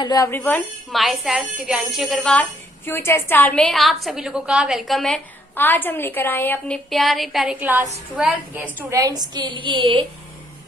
Hello everyone, myself Divyanshi Agarwal. Future star में आप सभी लोगों का वेलकम है। आज हम लेकर आए हैं अपने प्यारे प्यारे क्लास 12th के स्टूडेंट्स के लिए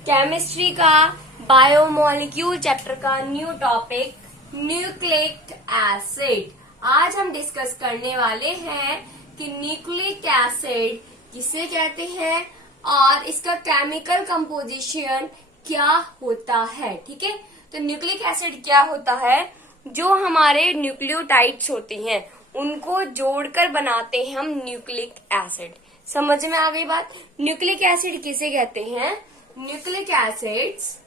केमिस्ट्री का बायोमोलिक्यूल चैप्टर का न्यू टॉपिक न्यूक्लिक एसिड। आज हम डिस्कस करने वाले हैं कि न्यूक्लिक एसिड किसे कहते हैं और इसका केमिकल कंपोजिशन क्या होता है। ठीक है, तो न्यूक्लिक एसिड क्या होता है? जो हमारे न्यूक्लियोटाइड्स होते हैं उनको जोड़कर बनाते हैं हम न्यूक्लिक एसिड। समझ में आ गई बात? न्यूक्लिक एसिड किसे कहते हैं? Nucleic acids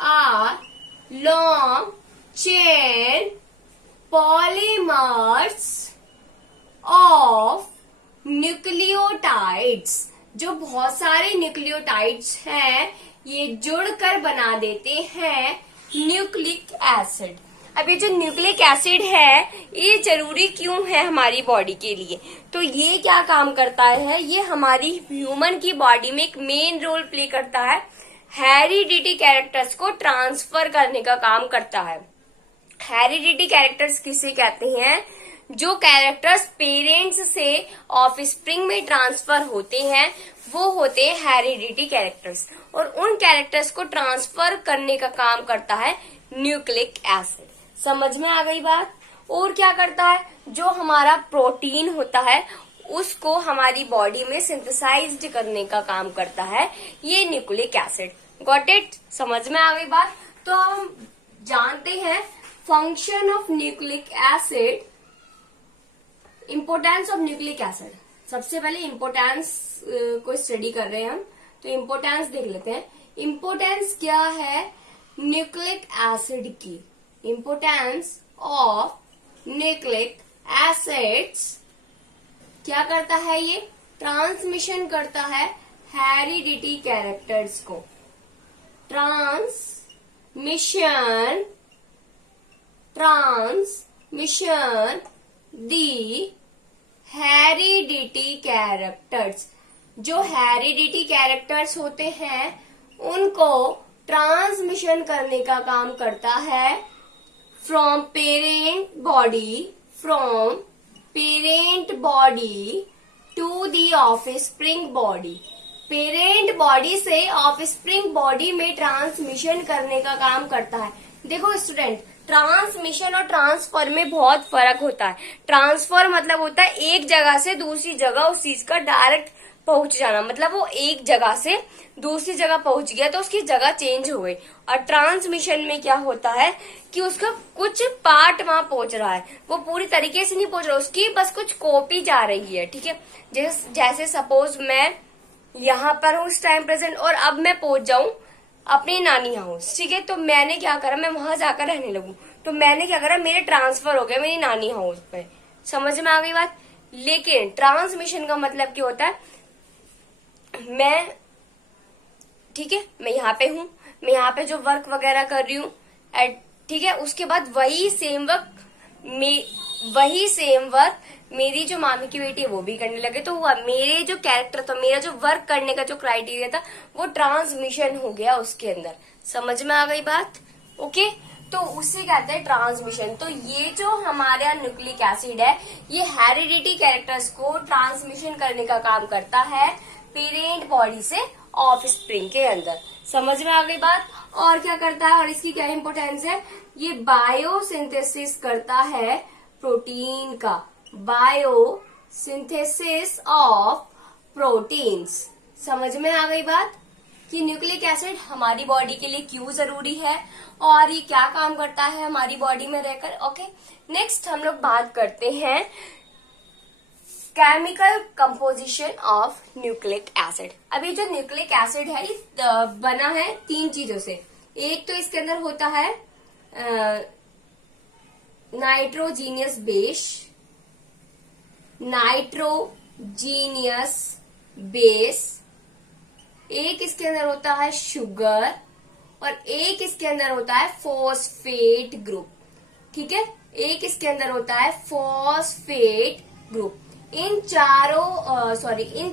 are long chain polymers of nucleotides. जो बहुत सारे न्यूक्लियोटाइड्स हैं ये जुड़कर बना देते हैं न्यूक्लिक एसिड। अब ये जो न्यूक्लिक एसिड है ये जरूरी क्यों है हमारी बॉडी के लिए? तो ये क्या काम करता है? ये हमारी ह्यूमन की बॉडी में एक मेन रोल प्ले करता है। हेरिडिटी कैरेक्टर्स को ट्रांसफर करने का काम करता है। हेरिडिटी कैरेक्टर्स किसे कहते हैं? जो कैरेक्टर्स पेरेंट्स से ऑफस्प्रिंग में ट्रांसफर होते हैं वो होते हैं हेरिडिटी कैरेक्टर्स, और उन कैरेक्टर्स को ट्रांसफर करने का काम करता है न्यूक्लिक एसिड। समझ में आ गई बात? और क्या करता है? जो हमारा प्रोटीन होता है उसको हमारी बॉडी में सिंथेसाइज्ड करने का काम करता है ये न्यूक्लिक एसिड। Got it? समझ में आ गई बात? तो हम जानते हैं function of nucleic acid. Importance of nucleic acid, सबसे पहले इम्पोर्टेंस को स्टडी कर रहे हैं हम, तो इम्पोर्टेंस देख लेते हैं। इम्पोर्टेंस क्या है न्यूक्लिक एसिड की? इम्पोर्टेंस ऑफ न्यूक्लिक एसिड्स क्या करता है? ये ट्रांसमिशन करता है हेरिडिटी कैरेक्टर्स को। Transmission the heredity characters. जो हेरिडिटी कैरेक्टर्स होते हैं उनको ट्रांसमिशन करने का काम करता है from parent body to the offspring body. Parent body से ऑफस्प्रिंग बॉडी में ट्रांसमिशन करने का काम करता है। देखो स्टूडेंट, ट्रांसमिशन और ट्रांसफर में बहुत फर्क होता है। ट्रांसफर मतलब होता है एक जगह से दूसरी जगह उस चीज का डायरेक्ट पहुंच जाना, मतलब वो एक जगह से दूसरी जगह पहुंच गया तो उसकी जगह चेंज हो गई। और ट्रांसमिशन में क्या होता है कि उसका कुछ पार्ट वहां पहुंच रहा है, वो पूरी तरीके से नहीं पहुंच रहा, उसकी बस कुछ कॉपी जा रही है। ठीक है, जैसे सपोज मैं यहाँ पर हूँ इस टाइम प्रेजेंट और अब मैं पहुंच जाऊं अपनी नानी हाउस। ठीक है, तो मैंने क्या करा, मैं वहां जाकर रहने लगूं, तो मैंने क्या करा, मेरे ट्रांसफर हो गया मेरी नानी हाउस पे। समझ में आ गई बात? लेकिन ट्रांसमिशन का मतलब क्या होता है? ठीक है, मैं यहाँ पे हूँ, मैं यहाँ पे जो वर्क वगैरह कर रही हूँ, ठीक है, उसके बाद वही सेम वर्क मेरी जो मामी की बेटी है वो भी करने लगे, तो हुआ मेरे जो कैरेक्टर था, मेरा जो वर्क करने का जो क्राइटेरिया था वो ट्रांसमिशन हो गया उसके अंदर। समझ में आ गई बात? ओके, तो उसे कहते हैं ट्रांसमिशन। तो ये जो हमारा न्यूक्लिक एसिड है ये हेरिडिटी कैरेक्टर्स को ट्रांसमिशन करने का काम करता है पेरेंट बॉडी से ऑफस्प्रिंग के अंदर। समझ में आ गई बात? और क्या करता है और इसकी क्या इंपोर्टेंस है? ये बायोसिंथेसिस करता है प्रोटीन का, बायोसिंथेसिस ऑफ प्रोटीन्स। समझ में आ गई बात कि न्यूक्लिक एसिड हमारी बॉडी के लिए क्यों जरूरी है और ये क्या काम करता है हमारी बॉडी में रहकर। ओके, नेक्स्ट हम लोग बात करते हैं chemical composition of nucleic acid. अभी जो न्यूक्लिक एसिड है ये बना है तीन चीजों से। एक तो इसके अंदर होता है नाइट्रोजीनियस बेस, एक इसके अंदर होता है शुगर और एक इसके अंदर होता है फॉस्फेट ग्रुप। ठीक है, एक इसके अंदर होता है फॉस्फेट ग्रुप। इन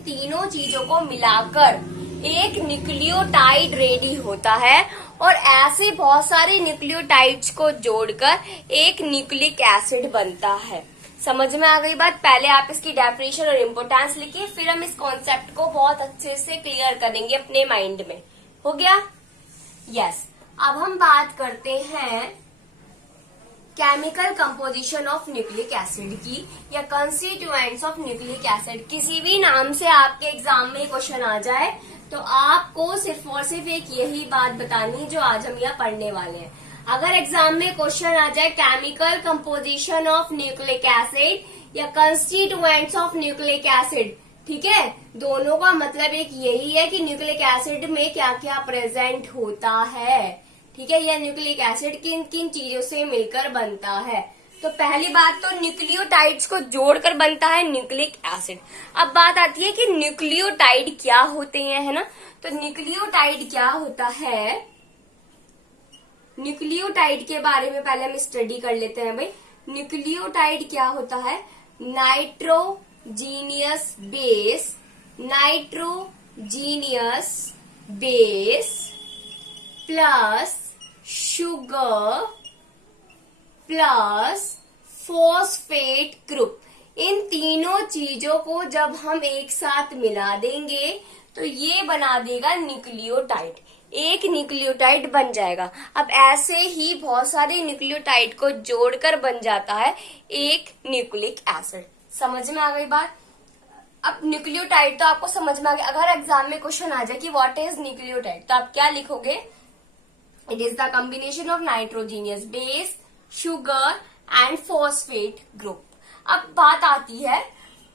तीनों चीजों को मिलाकर एक न्यूक्लियोटाइड रेडी होता है और ऐसे बहुत सारे न्यूक्लियोटाइड्स को जोड़कर एक न्यूक्लिक एसिड बनता है। समझ में आ गई बात? पहले आप इसकी डेफिनेशन और इम्पोर्टेंस लिखिए, फिर हम इस कॉन्सेप्ट को बहुत अच्छे से क्लियर करेंगे अपने माइंड में। हो गया? यस। अब हम बात करते हैं chemical composition of nucleic acid की, या कंस्टिट्यूएंट्स ऑफ न्यूक्लिक एसिड। किसी भी नाम से आपके एग्जाम में क्वेश्चन आ जाए तो आपको सिर्फ और सिर्फ एक यही बात बतानी जो आज हम यहाँ पढ़ने वाले हैं। अगर एग्जाम में क्वेश्चन आ जाए chemical composition of nucleic acid या कंस्टिट्यूएंट्स ऑफ न्यूक्लिक एसिड, ठीक है, दोनों का मतलब एक यही है कि न्यूक्लिक एसिड में क्या क्या प्रेजेंट होता है। ठीक है, यह न्यूक्लिक एसिड किन किन चीजों से मिलकर बनता है। तो पहली बात तो न्यूक्लियोटाइड्स को जोड़कर बनता है न्यूक्लिक एसिड। अब बात आती है कि न्यूक्लियोटाइड क्या होते हैं, है ना। तो न्यूक्लियोटाइड क्या होता है, न्यूक्लियोटाइड के बारे में पहले हम स्टडी कर लेते हैं भाई। न्यूक्लियोटाइड क्या होता है, nitrogenous base, nitrogenous base plus sugar plus phosphate group. इन तीनों चीजों को जब हम एक साथ मिला देंगे तो ये बना देगा न्यूक्लियोटाइड, एक न्यूक्लियोटाइड बन जाएगा। अब ऐसे ही बहुत सारे न्यूक्लियोटाइड को जोड़कर बन जाता है एक न्यूक्लिक एसिड। समझ में आ गई बात? अब न्यूक्लियोटाइड तो आपको समझ में आ गया। अगर एग्जाम में क्वेश्चन आ जाए कि व्हाट इज न्यूक्लियोटाइड, तो आप क्या लिखोगे? It is the combination of nitrogenous base, sugar and phosphate group. अब बात आती है,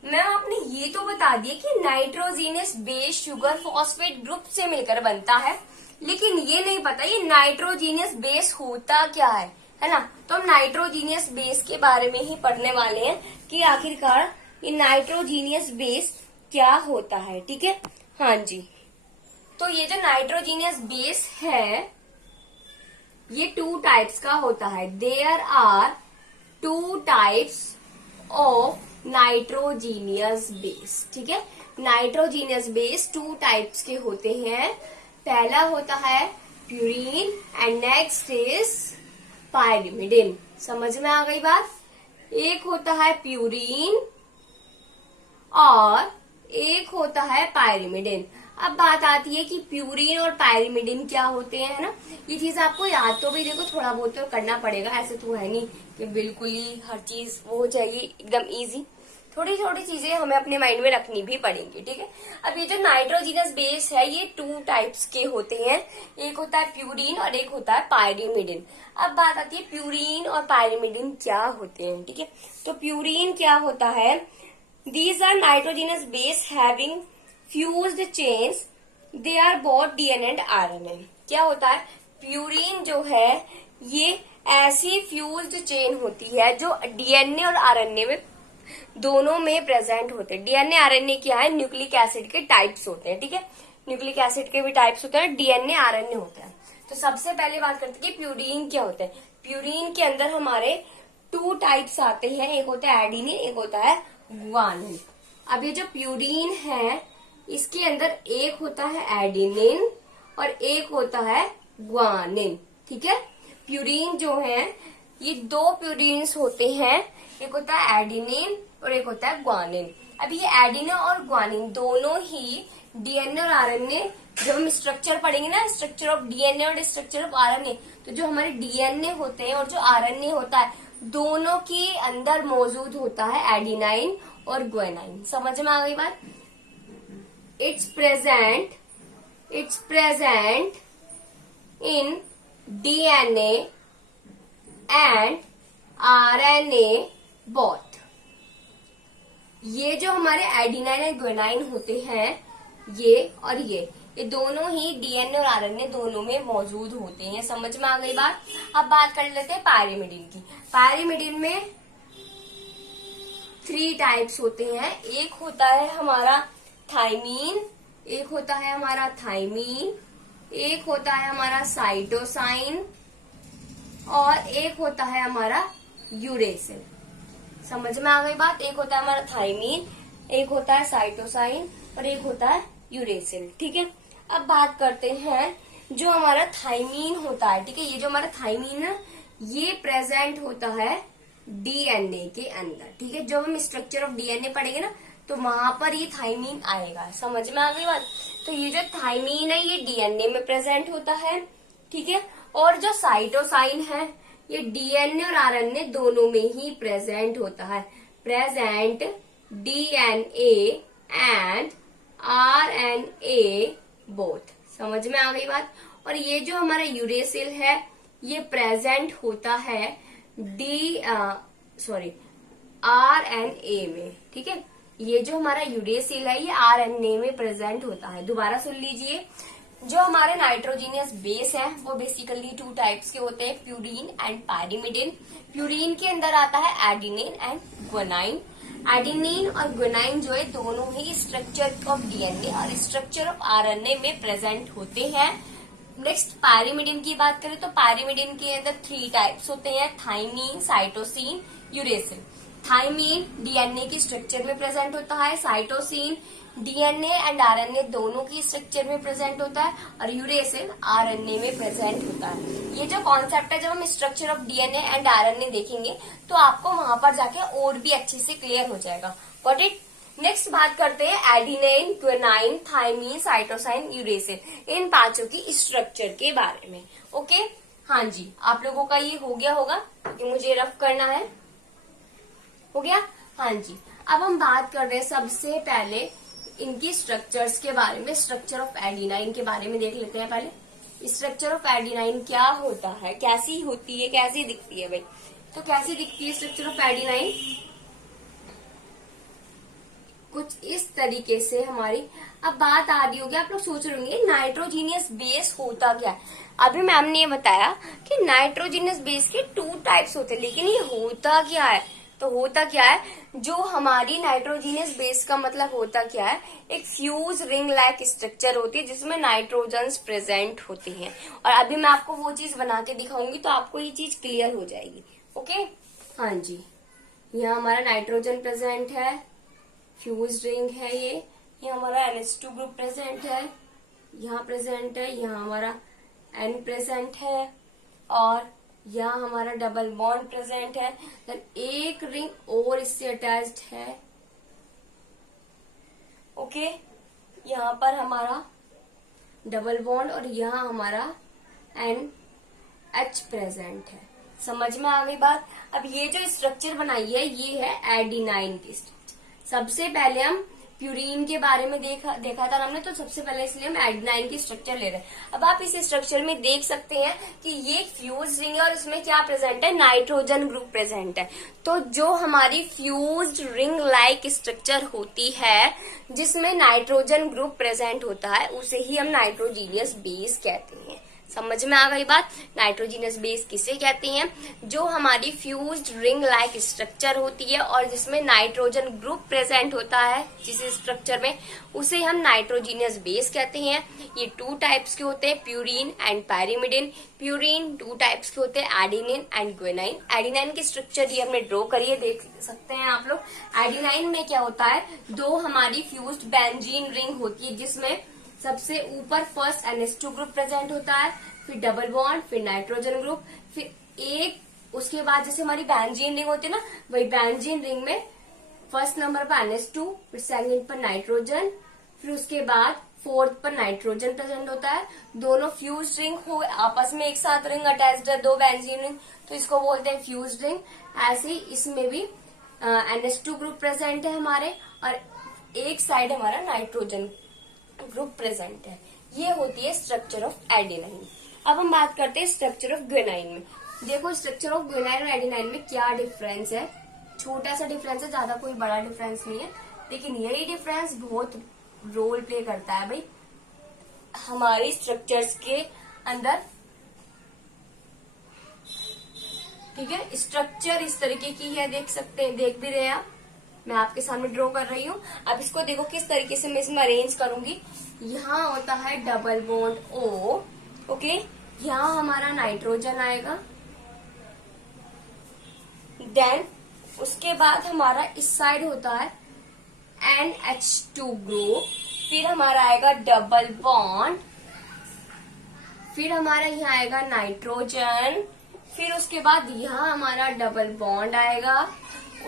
मैम आपने ये तो बता दिया कि nitrogenous base sugar phosphate group से मिलकर बनता है, लेकिन ये नहीं पता ये नाइट्रोजीनियस बेस होता क्या है ना। तो हम नाइट्रोजीनियस बेस के बारे में ही पढ़ने वाले हैं कि आखिरकार ये नाइट्रोजीनियस बेस क्या होता है। ठीक है, हाँ जी। तो ये जो नाइट्रोजीनियस बेस है ये 2 टाइप्स का होता है। There are 2 types of nitrogenous base. ठीक है, नाइट्रोजीनियस बेस 2 टाइप्स के होते हैं। पहला होता है purine and next is pyrimidine. समझ में आ गई बात? एक होता है प्यूरीन और एक होता है पायरिमिडिन। अब बात आती है कि प्यूरीन और पायरिमिडिन क्या होते हैं, ना। ये चीज आपको याद तो भी देखो थोड़ा बहुत तो करना पड़ेगा, ऐसे तो है नहीं कि बिल्कुल ही हर चीज वो हो जाएगी एकदम इजी। थोड़ी थोड़ी चीजें हमें अपने माइंड में रखनी भी पड़ेंगी। ठीक है, अब ये जो नाइट्रोजीनियस बेस है ये 2 टाइप्स के होते हैं, एक होता है प्यूरीन और एक होता है पायरिमिडिन। अब बात आती है प्यूरीन और पायरिमिडिन क्या होते हैं। ठीक है, तो प्यूरीन क्या होता है, these are nitrogenous base having fused chains, they are both DNA and RNA. क्या होता है, प्यूरीन जो है ये ऐसी फ्यूज्ड चेन होती है जो डीएनए और आरएनए में दोनों में प्रेजेंट होते हैं। डीएनए आरएनए क्या है, न्यूक्लिक एसिड के टाइप्स होते हैं। ठीक है, न्यूक्लिक एसिड के भी टाइप्स होते हैं, डीएनए आरएनए होते हैं। तो सबसे पहले बात करते हैं कि प्यूरीन क्या होता है। प्यूरीन के अंदर हमारे 2 टाइप्स आते हैं, एक होता है एडिनिन, एक होता है ग्वानिन। अब ये जो प्यूरीन है इसके अंदर एक होता है एडिनिन और एक होता है ग्वानिन। ठीक है, प्यूरीन जो है ये 2 प्यूरीन्स होते हैं, एक होता है एडिनिन और एक होता है ग्वानिन। अब ये एडिनिन और ग्वानिन दोनों ही डीएनए और आरएनए, जब हम स्ट्रक्चर पढ़ेंगे ना, स्ट्रक्चर ऑफ डीएनए और स्ट्रक्चर ऑफ आरएनए, तो जो हमारे डीएनए होते हैं और जो आरएनए होता है दोनों के अंदर मौजूद होता है एडिनाइन और ग्वानिन। समझ में आ गई बात? It's present in DNA and RNA both। ये जो हमारे एडिनाइन और ग्वानिन होते हैं ये और ये दोनों ही डीएनए और आरएनए दोनों में मौजूद होते हैं। समझ में आ गई बात? अब बात कर लेते हैं पायरिमिडिन की। पायरिमिडिन में 3 टाइप्स होते हैं, एक होता है हमारा थाइमीन, एक होता है हमारा थाइमीन, एक होता है हमारा साइटोसाइन और एक होता है हमारा यूरेसिल। समझ में आ गई बात? एक होता है हमारा थाइमीन, एक होता है साइटोसाइन और एक होता है यूरेसिल। ठीक है, अब बात करते हैं जो हमारा थाइमीन होता है, ठीक है, ये जो हमारा थाइमीन है ये प्रेजेंट होता है डीएनए के अंदर, ठीक है। जब हम स्ट्रक्चर ऑफ डीएनए पढ़ेंगे ना तो वहां पर ये थाइमीन आएगा, समझ में आ गई बात। तो ये जो थाइमीन है ये डीएनए में प्रेजेंट होता है, ठीक है। और जो साइटोसाइन है ये डीएनए और आरएनए दोनों में ही प्रेजेंट होता है, present DNA and RNA both, समझ में आ गई बात। और ये जो हमारा यूरेसिल है ये प्रेजेंट होता है आरएनए में, ठीक है। ये जो हमारा यूरेसिल है ये आरएनए में प्रेजेंट होता है। दोबारा सुन लीजिए, जो हमारे नाइट्रोजीनियस बेस है वो बेसिकली 2 टाइप्स के होते हैं, प्यूरीन एंड पायरिमिडिन। प्यूरीन के अंदर आता है एडिनिन एंड ग्वानाइन। एडिनिन और ग्वानाइन जो है दोनों ही स्ट्रक्चर ऑफ डीएनए और स्ट्रक्चर ऑफ आरएनए में प्रेजेंट होते हैं। नेक्स्ट पायरिमिडिन की बात करें तो पायरिमिडिन के अंदर 3 टाइप्स होते हैं, thymine, cytosine, uracil. Thymine DNA की स्ट्रक्चर में प्रेजेंट होता है, साइटोसिन डीएनए एंड आरएनए दोनों की स्ट्रक्चर में प्रेजेंट होता है, और यूरेसिल आरएनए में प्रेजेंट होता है। ये जो कॉन्सेप्ट है, जब हम structure of DNA and RNA देखेंगे तो आपको वहां पर जाके और भी अच्छे से क्लियर हो जाएगा। Got it. नेक्स्ट बात करते हैं adenine, guanine, thymine, cytosine, uracil, इन 5 की स्ट्रक्चर के बारे में। ओके, हाँ जी, आप लोगों का ये हो गया होगा कि मुझे रफ करना है, हो गया, हाँ जी। अब हम बात कर रहे हैं सबसे पहले इनकी स्ट्रक्चर्स के बारे में। स्ट्रक्चर ऑफ एडिनाइन के बारे में देख लेते हैं पहले। स्ट्रक्चर ऑफ एडिनाइन क्या होता है, कैसी होती है, कैसी दिखती है भाई। तो कैसी दिखती है स्ट्रक्चर ऑफ एडिनाइन, कुछ इस तरीके से हमारी। अब बात आ रही होगी, आप लोग सोच रहे होंगे नाइट्रोजीनियस बेस होता क्या है। अभी मैम ने ये बताया कि नाइट्रोजीनियस बेस के 2 टाइप्स होते हैं, लेकिन ये होता क्या है। तो होता क्या है, जो हमारी नाइट्रोजीनियस बेस का मतलब होता क्या है, एक फ्यूज रिंग लाइक स्ट्रक्चर होती है जिसमें नाइट्रोजन्स प्रेजेंट होते हैं। और अभी मैं आपको वो चीज बना के दिखाऊंगी तो आपको ये चीज क्लियर हो जाएगी। ओके, हाँ जी, यहाँ हमारा नाइट्रोजन प्रेजेंट है, फ्यूज रिंग है, ये हमारा NH2 ग्रुप प्रेजेंट है, यहाँ प्रेजेंट है, यहाँ हमारा N प्रेजेंट है, और यहाँ हमारा डबल बॉन्ड प्रेजेंट है। देन एक रिंग और इससे अटैच्ड है। ओके, यहाँ पर हमारा डबल बॉन्ड और यहाँ हमारा NH प्रेजेंट है। समझ में आ गई बात। अब ये जो स्ट्रक्चर बनाई है ये है एडिनाइन की स्ट्रक्चर। सबसे पहले हम प्यूरीन के बारे में देखा था हमने, तो सबसे पहले इसलिए हम एडिनाइन की स्ट्रक्चर ले रहे हैं। अब आप इस स्ट्रक्चर में देख सकते हैं कि ये फ्यूज रिंग है और इसमें क्या प्रेजेंट है, नाइट्रोजन ग्रुप प्रेजेंट है। तो जो हमारी फ्यूज्ड रिंग लाइक स्ट्रक्चर होती है जिसमें नाइट्रोजन ग्रुप प्रेजेंट होता है उसे ही हम नाइट्रोजीनियस बेस कहते हैं। समझ में आ गई बात। नाइट्रोजीनियस बेस किसे कहते हैं, जो हमारी फ्यूज्ड रिंग लाइक स्ट्रक्चर होती है और जिसमें नाइट्रोजन ग्रुप प्रेजेंट होता है जिस स्ट्रक्चर में, उसे हम नाइट्रोजीनियस बेस कहते हैं। ये 2 टाइप्स के होते हैं, purine and pyrimidine. Purine 2 types के होते हैं, एडिनिन एंड ग्वानाइन। एडिनाइन की स्ट्रक्चर ये हमने ड्रॉ करिए, देख सकते हैं आप लोग। एडिनाइन में क्या होता है, 2 हमारी फ्यूज्ड बेंजीन रिंग होती है जिसमें सबसे ऊपर फर्स्ट NH2 ग्रुप प्रेजेंट होता है, फिर डबल बॉन्ड, फिर नाइट्रोजन ग्रुप, फिर एक उसके बाद जैसे हमारी बेंजीन रिंग होती है ना, वही बेंजीन रिंग में फर्स्ट नंबर पर NH2, फिर सेकंड पर नाइट्रोजन, फिर उसके बाद 4th पर नाइट्रोजन प्रेजेंट होता है। दोनों फ्यूज रिंग हो, आपस में एक साथ रिंग अटैच्ड है, 2 बेंजीन रिंग, तो इसको बोलते हैं फ्यूज रिंग। ऐसे ही इसमें भी NH2 ग्रुप प्रेजेंट है हमारे, और एक साइड हमारा नाइट्रोजन ग्रुप प्रेजेंट है। ये होती है स्ट्रक्चर ऑफ एडिनाइन। अब हम बात करते हैं स्ट्रक्चर ऑफ ग्वानाइन में। देखो स्ट्रक्चर ऑफ ग्वानाइन और एडिनाइन में क्या डिफरेंस है, छोटा सा डिफरेंस है, ज्यादा कोई बड़ा डिफरेंस नहीं है, लेकिन यही डिफरेंस बहुत रोल प्ले करता है भाई हमारी स्ट्रक्चर्स के अंदर। ठीक है, स्ट्रक्चर इस तरीके की है, देख सकते हैं, देख भी रहे हैं आप, मैं आपके सामने ड्रॉ कर रही हूँ। अब इसको देखो किस तरीके से मैं इसमें अरेंज करूंगी। यहाँ होता है डबल बॉन्ड O, ओके, यहाँ हमारा नाइट्रोजन आएगा, देन उसके बाद हमारा इस साइड होता है NH2 ग्रुप, फिर हमारा आएगा डबल बॉन्ड, फिर हमारा यहाँ आएगा नाइट्रोजन, फिर उसके बाद यहाँ हमारा डबल बॉन्ड आएगा,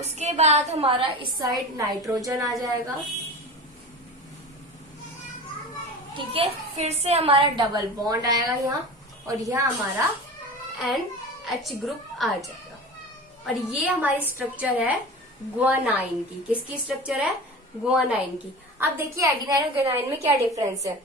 उसके बाद हमारा इस साइड नाइट्रोजन आ जाएगा, ठीक है। फिर से हमारा डबल बॉन्ड आएगा यहाँ, और यहाँ हमारा NH ग्रुप आ जाएगा। और ये हमारी स्ट्रक्चर है गुआनाइन की। किसकी स्ट्रक्चर है? गुआनाइन की। अब देखिए एडिनाइन और गुआनाइन में क्या डिफरेंस है।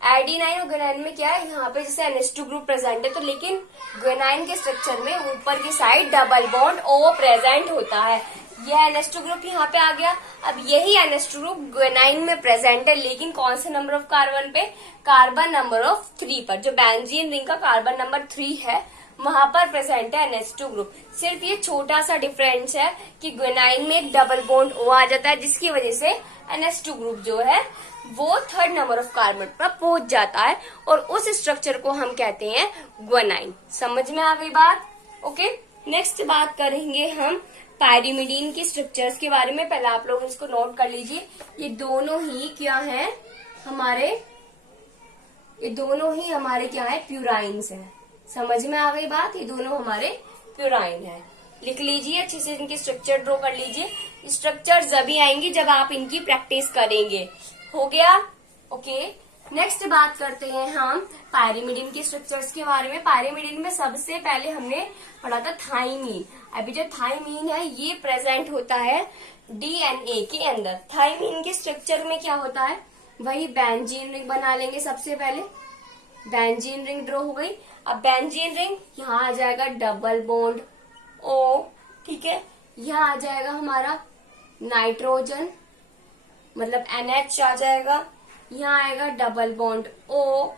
एडिनाइन और गुआनाइन में क्या है, यहाँ पे जैसे NH2 ग्रुप प्रेजेंट है, तो लेकिन गुआनाइन के स्ट्रक्चर में ऊपर की side double bond O present होता है। यह NH2 ग्रुप यहाँ पे आ गया। अब यही NH2 ग्रुप गुआनाइन में प्रेजेंट है, लेकिन कौन से नंबर ऑफ कार्बन पे? कार्बन नंबर ऑफ 3 पर। जो बेंजीन रिंग का कार्बन नंबर 3 है वहां पर प्रेजेंट है NH2 ग्रुप। सिर्फ ये छोटा सा डिफरेंस है कि गुआनाइन में एक डबल बॉन्ड O आ जाता है, जिसकी वजह से NH2 ग्रुप जो है वो 3rd नंबर ऑफ कार्बन पर पहुंच जाता है, और उस स्ट्रक्चर को हम कहते हैं गुआनाइन। समझ में आ गई बात? ओके, नेक्स्ट बात करेंगे हम पायरिमिडीन की स्ट्रक्चर्स के बारे में। पहले आप लोग इसको नोट कर लीजिए। ये दोनों ही क्या है हमारे, ये दोनों ही हमारे क्या है? प्यूराइंस हैं। समझ में आ गई बात? ये दोनों हमारे प्यूराइन है। लिख लीजिए अच्छे से, इनकी स्ट्रक्चर ड्रॉ कर लीजिए। स्ट्रक्चर जब आएंगी जब आप इनकी प्रैक्टिस करेंगे। हो गया? ओके, नेक्स्ट बात करते हैं हम पायरिमिडीन के स्ट्रक्चर्स के बारे में। पायरिमिडीन में सबसे पहले हमने पढ़ा था थाइमीन। अभी जो थाइमीन है ये प्रेजेंट होता है DNA के अंदर। थाइमीन के स्ट्रक्चर में क्या होता है? वही बेंजीन रिंग बना लेंगे। सबसे पहले बेंजीन रिंग ड्रॉ हो गई। अब बेंजीन रिंग यहाँ आ जाएगा डबल बॉन्ड O, ठीक है। यहाँ आ जाएगा हमारा नाइट्रोजन, मतलब NH आ जाएगा। यहाँ आएगा डबल बॉन्ड O,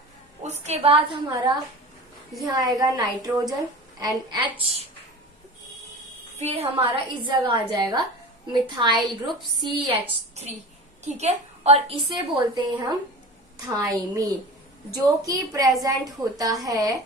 उसके बाद हमारा यहाँ आएगा नाइट्रोजन NH, फिर हमारा इस जगह आ जाएगा मिथाइल ग्रुप CH3, ठीक है। और इसे बोलते हैं हम थाइमीन, जो कि प्रेजेंट होता है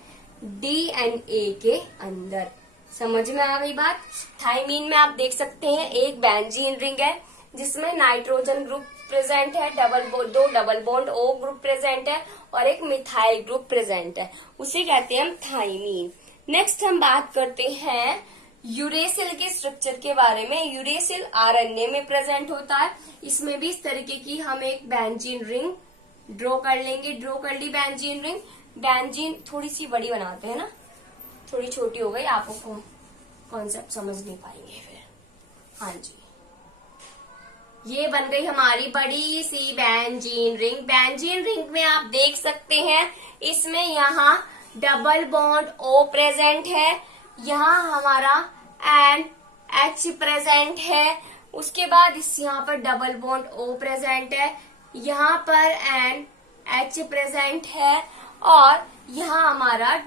DNA के अंदर। समझ में आ गई बात? थाइमीन में आप देख सकते हैं एक बेंजीन रिंग है जिसमें नाइट्रोजन ग्रुप प्रेजेंट है, दो double bond O group present है, और एक मिथाइल ग्रुप प्रेजेंट है। उसे कहते हैं हम थाइमीन। नेक्स्ट हम बात करते हैं यूरेसिल के स्ट्रक्चर के बारे में। यूरेसिल RNA में प्रेजेंट होता है। इसमें भी इस तरीके की हम एक बेंजीन रिंग ड्रॉ कर लेंगे। ड्रॉ कर ली बेंजीन रिंग। बेंजीन थोड़ी सी बड़ी बनाते हैं ना, थोड़ी छोटी हो गई, आपको कॉन्सेप्ट समझ नहीं पाएंगे फिर। हाँ जी, ये बन गई हमारी बड़ी सी बेंजीन रिंग। बेंजीन रिंग में आप देख सकते हैं इसमें यहाँ डबल बॉन्ड O प्रेजेंट है, यहाँ हमारा NH प्रेजेंट है, उसके बाद इस यहाँ पर डबल बॉन्ड O प्रेजेंट है, यहाँ पर NH प्रेजेंट है, और यहाँ हमारा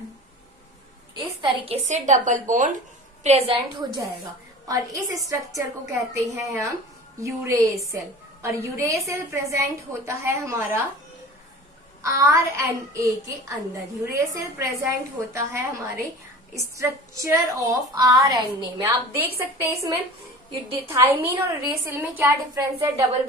इस तरीके से डबल बॉन्ड प्रेजेंट हो जाएगा। और इस स्ट्रक्चर को कहते हैं हम यूरेसिल। और यूरेसिल प्रेजेंट होता है हमारा RNA के अंदर। यूरेसिल प्रेजेंट होता है हमारे स्ट्रक्चर ऑफ RNA में। आप देख सकते हैं इसमें थाइमीन और यूरेसिल में क्या डिफरेंस है। Double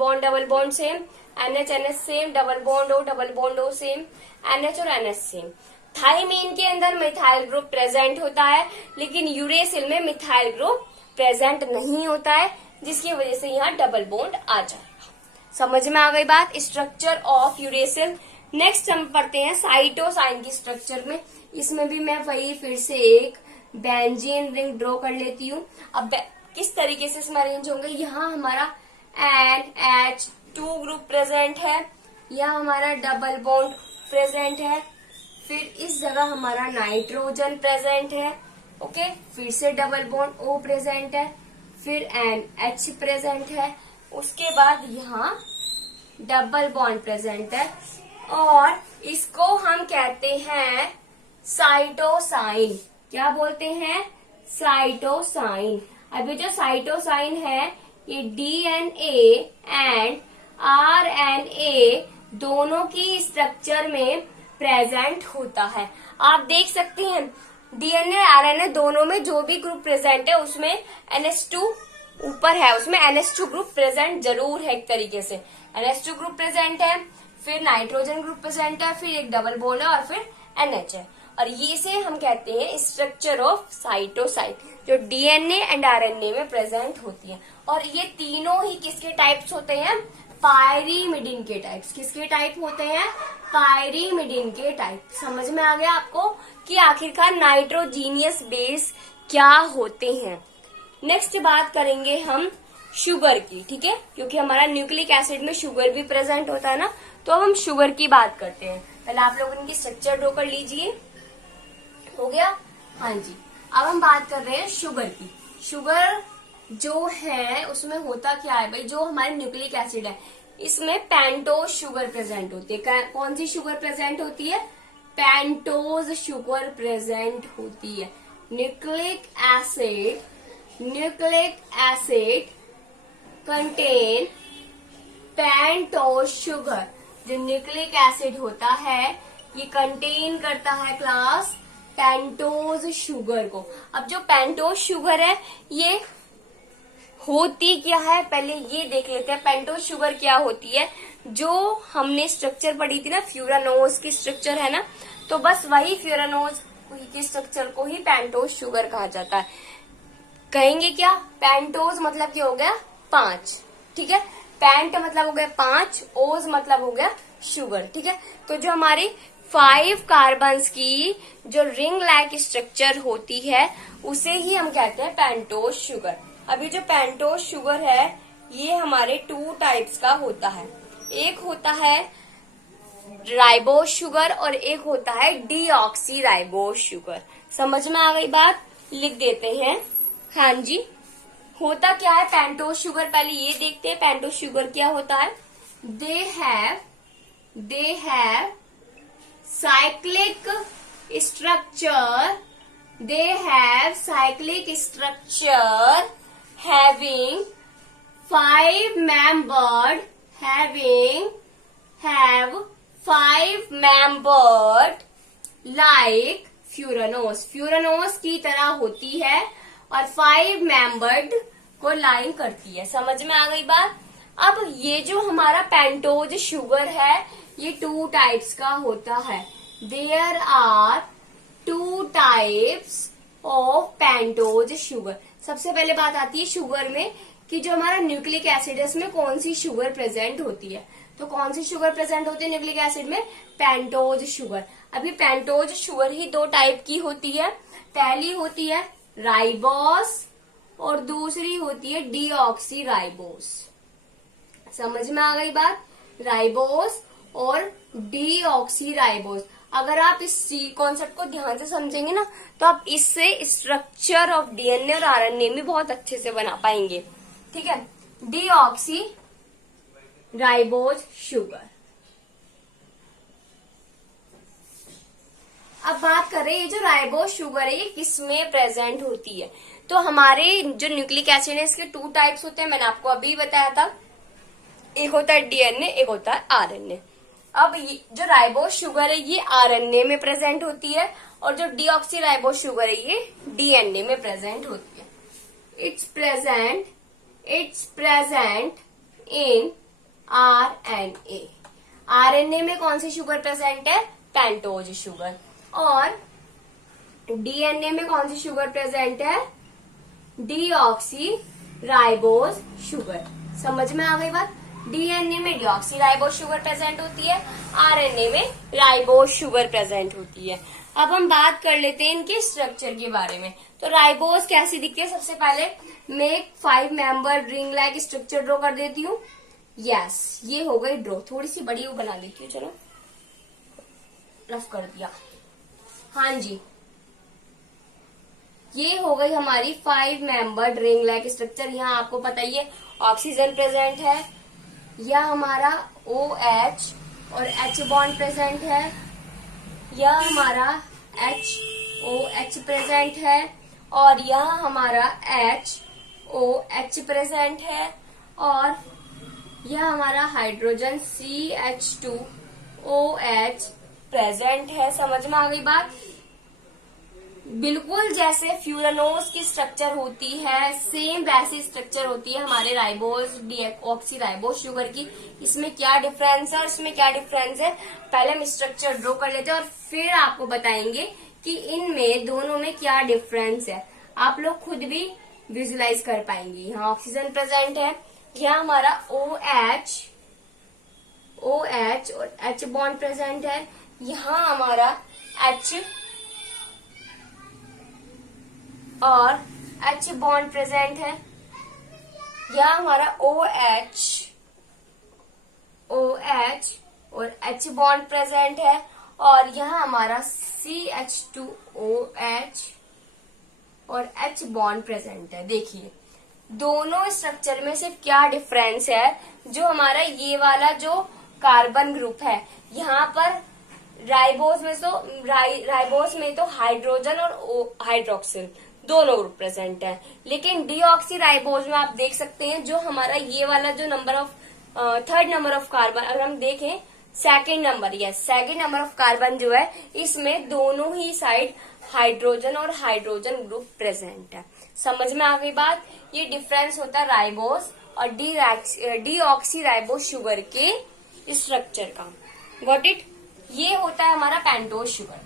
bond same, NH same, double bond O same, NH और NH सेम। थाइमीन के अंदर मिथाइल ग्रुप प्रेजेंट होता है, लेकिन यूरेसिल में मिथाइल ग्रुप प्रेजेंट नहीं होता है, जिसकी वजह से यहाँ डबल बॉन्ड आ जाएगा। समझ में आ गई बात? Structure of uracil. नेक्स्ट हम पढ़ते हैं साइटोसाइन की स्ट्रक्चर में। इसमें भी मैं वही फिर से एक बेंजीन रिंग ड्रॉ कर लेती हूँ। अब किस तरीके से इसमें अरेंज होंगे, यहाँ हमारा NH2 ग्रुप प्रेजेंट है, यहाँ हमारा डबल बॉन्ड प्रेजेंट है, फिर इस जगह हमारा नाइट्रोजन प्रेजेंट है, ओके, फिर से डबल बॉन्ड O प्रेजेंट है, फिर NH प्रेजेंट है, उसके बाद यहाँ डबल बॉन्ड प्रेजेंट है, और इसको हम कहते हैं साइटोसाइन। क्या बोलते हैं? साइटोसाइन। अभी जो साइटोसाइन है ये DNA एंड RNA दोनों की स्ट्रक्चर में प्रेजेंट होता है। आप देख सकते हैं DNA RNA दोनों में जो भी ग्रुप प्रेजेंट है उसमें NH2 ऊपर है उसमें NH2 ग्रुप प्रेजेंट जरूर है एक तरीके से। NH2 ग्रुप प्रेजेंट है, फिर नाइट्रोजन ग्रुप प्रेजेंट है, फिर एक डबल बॉन्ड है और फिर NH है। और ये से हम कहते हैं स्ट्रक्चर ऑफ साइटोसाइट, जो DNA एंड RNA में प्रेजेंट होती है। और ये तीनों ही किसके टाइप्स होते हैं? पायरीमिडिन के टाइप्स। किसके टाइप होते हैं? पायरीमिडिन के टाइप। समझ में आ गया आपको कि आखिरकार नाइट्रोजीनियस बेस क्या होते हैं। नेक्स्ट बात करेंगे हम शुगर की, ठीक है, क्योंकि हमारा न्यूक्लिक एसिड में शुगर भी प्रेजेंट होता है ना, तो अब हम शुगर की बात करते हैं। पहले आप लोग इनकी स्ट्रक्चर ड्रॉ कर लीजिए। हो गया? हाँ जी। अब हम बात कर रहे हैं शुगर की। शुगर जो है उसमें होता क्या है भाई, जो हमारे न्यूक्लिक एसिड है इसमें पेंटोज शुगर प्रेजेंट होती है। कौन सी शुगर प्रेजेंट होती है? पेंटोज शुगर प्रेजेंट होती है। Nucleic acid contain pentose sugar. जो न्यूक्लिक एसिड होता है ये कंटेन करता है क्लास पेंटोज शुगर को। अब जो पेंटोज शुगर है ये होती क्या है, पहले ये देख लेते हैं। पेंटोज शुगर क्या होती है? जो हमने स्ट्रक्चर पढ़ी थी ना, फ्यूरानोज की स्ट्रक्चर है ना, तो बस वही फ्यूरानोज की स्ट्रक्चर को ही पेंटोज शुगर कहा जाता है। कहेंगे क्या? पेंटोज मतलब क्या हो गया? 5, ठीक है। पेंट मतलब हो गया 5, ओज मतलब हो गया शुगर, ठीक है। तो जो हमारी 5 कार्बन्स की जो रिंग लाइक स्ट्रक्चर होती है उसे ही हम कहते हैं पेंटोज शुगर। अभी जो पेंटोज शुगर है ये हमारे 2 टाइप्स का होता है। एक होता है राइबोज शुगर और एक होता है डीऑक्सी राइबोज शुगर। समझ में आ गई बात? लिख देते हैं। हाँ जी। होता क्या है पेंटोज शुगर? पहले ये देखते हैं पेंटोज शुगर क्या होता है। They have cyclic structure having 5 membered like furanose की तरह होती है और 5 मेंबर्ड को लाइन करती है। समझ में आ गई बात? अब ये जो हमारा पेंटोज शुगर है ये 2 टाइप्स का होता है। There are 2 types of pentose sugar. सबसे पहले बात आती है शुगर में कि जो हमारा न्यूक्लिक एसिड है उसमें कौन सी शुगर प्रेजेंट होती है। तो कौन सी शुगर प्रेजेंट होती है न्यूक्लिक एसिड में? Pentose sugar. अभी पेंटोज शुगर ही 2 टाइप की होती है। पहली होती है राइबोस और दूसरी होती है डीऑक्सी राइबोस। समझ में आ गई बात? राइबोस और डीऑक्सी राइबोस। अगर आप इस कॉन्सेप्ट को ध्यान से समझेंगे ना तो आप इससे स्ट्रक्चर ऑफ डीएनए और आरएनए में बहुत अच्छे से बना पाएंगे, ठीक है। Deoxy ribose sugar. अब बात करें ये जो राइबोज शुगर है ये किसमें प्रेजेंट होती है। तो हमारे जो न्यूक्लिक एसिड है इसके 2 टाइप्स होते हैं, मैंने आपको अभी बताया था। एक होता है डीएनए, एक होता है आरएनए। अब जो राइबोज शुगर है ये आरएनए में प्रेजेंट होती है और जो डीऑक्सी राइबोज शुगर है ये डीएनए में प्रेजेंट होती है। It's present in RNA. RNA में कौन सी शुगर प्रेजेंट है? Pentose sugar. और डीएनए में कौन सी शुगर प्रेजेंट है? Deoxy ribose sugar. समझ में आ गई बात? डीएनए में डीऑक्सी राइबोज शुगर प्रेजेंट होती है, आरएनए में राइबोज शुगर प्रेजेंट होती है। अब हम बात कर लेते हैं इनके स्ट्रक्चर के बारे में। तो राइबोज कैसी दिखती है? सबसे पहले मैं एक 5 member ring like structure draw कर देती हूँ। यस, ये हो गई ड्रॉ। थोड़ी सी बड़ी वो बना देती हूँ, चलो रफ कर दिया। हाँ जी, ये हो गई हमारी 5 मेंबर्ड रिंग लाइक स्ट्रक्चर। यहाँ आपको पता ही है ऑक्सीजन प्रेजेंट है, यह हमारा OH और H बॉन्ड प्रेजेंट है, यह हमारा HOH प्रेजेंट है और यह हमारा HOH प्रेजेंट है और यह हमारा हाइड्रोजन CH2OH प्रेजेंट है। समझ में आ गई बात? बिल्कुल जैसे फ्यूरानोज की स्ट्रक्चर होती है, सेम वैसी स्ट्रक्चर होती है हमारे राइबोज डीऑक्सी राइबोज शुगर की। इसमें क्या डिफरेंस है और इसमें क्या डिफरेंस है, पहले हम स्ट्रक्चर ड्रॉ कर लेते हैं और फिर आपको बताएंगे कि इनमें दोनों में क्या डिफरेंस है। आप लोग खुद भी विजुलाइज कर पाएंगे। यहाँ ऑक्सीजन प्रेजेंट है, यहाँ हमारा OH और H बॉन्ड प्रेजेंट है, यहाँ हमारा H और H बॉन्ड प्रेजेंट है, यहाँ हमारा OH और H बॉन्ड प्रेजेंट है, और यहाँ हमारा CH2OH और H बॉन्ड प्रेजेंट है। देखिए दोनों स्ट्रक्चर में सिर्फ क्या डिफरेंस है, जो हमारा ये वाला जो कार्बन ग्रुप है, यहाँ पर राइबोज में तो हाइड्रोजन और हाइड्रोक्सिल दोनों ग्रुप प्रेजेंट है, लेकिन डीऑक्सी राइबोज में आप देख सकते हैं जो हमारा ये वाला जो थर्ड नंबर ऑफ कार्बन, अगर हम देखें सेकेंड नंबर ऑफ कार्बन जो है, इसमें दोनों ही साइड हाइड्रोजन और हाइड्रोजन ग्रुप प्रेजेंट है। समझ में आ गई बात। ये डिफरेंस होता है राइबोज और डीऑक्सी राइबोज शुगर के स्ट्रक्चर का। Got it. ये होता है हमारा पेंटोज शुगर।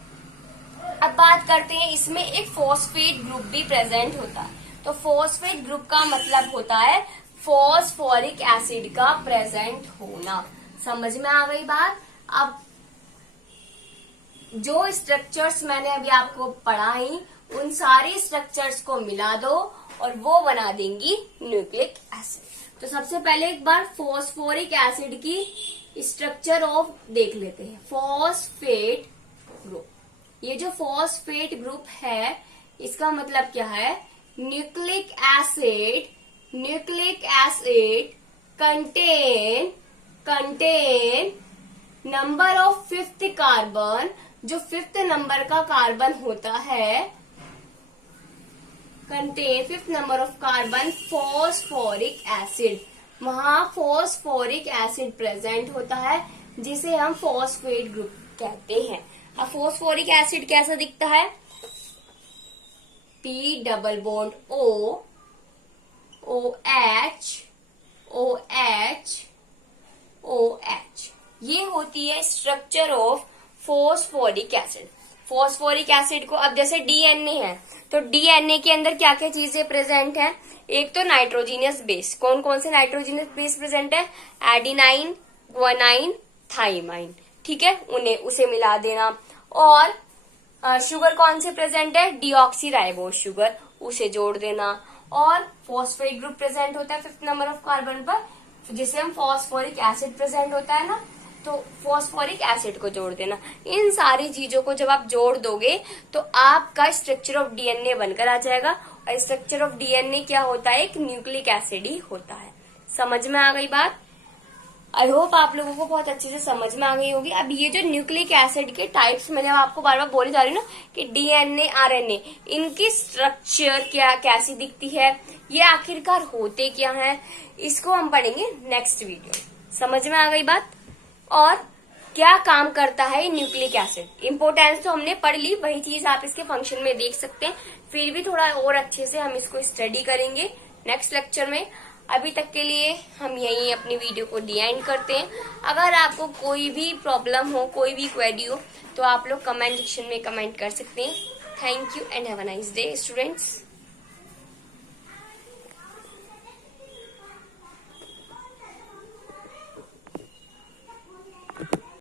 अब बात करते हैं, इसमें एक फॉस्फेट ग्रुप भी प्रेजेंट होता है। तो फॉस्फेट ग्रुप का मतलब होता है फॉस्फोरिक एसिड का प्रेजेंट होना। समझ में आ गई बात। अब जो स्ट्रक्चर्स मैंने अभी आपको पढ़ाई, उन सारे स्ट्रक्चर्स को मिला दो और वो बना देंगी न्यूक्लिक एसिड। तो सबसे पहले एक बार फॉस्फोरिक एसिड की स्ट्रक्चर ऑफ देख लेते हैं। फॉस्फेट ग्रुप, ये जो फॉस्फेट ग्रुप है इसका मतलब क्या है, nucleic acid contain number of fifth carbon, जो फिफ्थ नंबर का कार्बन होता है, contain fifth number of carbon phosphoric acid, वहां फॉस्फोरिक एसिड प्रेजेंट होता है जिसे हम फॉस्फेट ग्रुप कहते हैं। अब फॉस्फोरिक एसिड कैसा दिखता है, P डबल बॉन्ड OH, ये होती है structure of phosphoric acid. Phosphoric acid को, अब जैसे डीएनए है तो डीएनए के अंदर क्या क्या चीजें प्रेजेंट है, एक तो नाइट्रोजीनियस बेस। कौन कौन से नाइट्रोजीनियस बेस प्रेजेंट है, एडिनाइन, ग्वानाइन, थाइमाइन, ठीक है, उसे मिला देना। और शुगर कौन से प्रेजेंट है, डीऑक्सी राइबोज शुगर, उसे जोड़ देना। और फॉस्फेट ग्रुप प्रेजेंट होता है फिफ्थ नंबर ऑफ कार्बन पर, जिसे हम फॉस्फोरिक एसिड प्रेजेंट होता है ना, तो फॉस्फोरिक एसिड को जोड़ देना। इन सारी चीजों को जब आप जोड़ दोगे तो आपका स्ट्रक्चर ऑफ डीएनए बनकर आ जाएगा। और स्ट्रक्चर ऑफ डीएनए क्या होता है, एक न्यूक्लिक एसिड ही होता है। समझ में आ गई बात। आई होप आप लोगों को बहुत अच्छे से समझ में आ गई होगी। अब ये जो न्यूक्लिक एसिड के टाइप्स मैंने आपको बार बार बोले जा रही हूँ ना कि डीएनए, आरएनए, इनकी स्ट्रक्चर कैसी दिखती है, ये आखिरकार होते क्या हैं, इसको हम पढ़ेंगे नेक्स्ट वीडियो। समझ में आ गई बात। और क्या काम करता है न्यूक्लिक एसिड, इंपोर्टेंस तो हमने पढ़ ली, वही चीज आप इसके फंक्शन में देख सकते हैं। फिर भी थोड़ा और अच्छे से हम इसको स्टडी करेंगे नेक्स्ट लेक्चर में। अभी तक के लिए हम यही अपनी वीडियो को डी एंड करते हैं। अगर आपको कोई भी प्रॉब्लम हो, कोई भी क्वेरी हो, तो आप लोग कमेंट सेक्शन में कमेंट कर सकते हैं। Thank you and have a nice day students.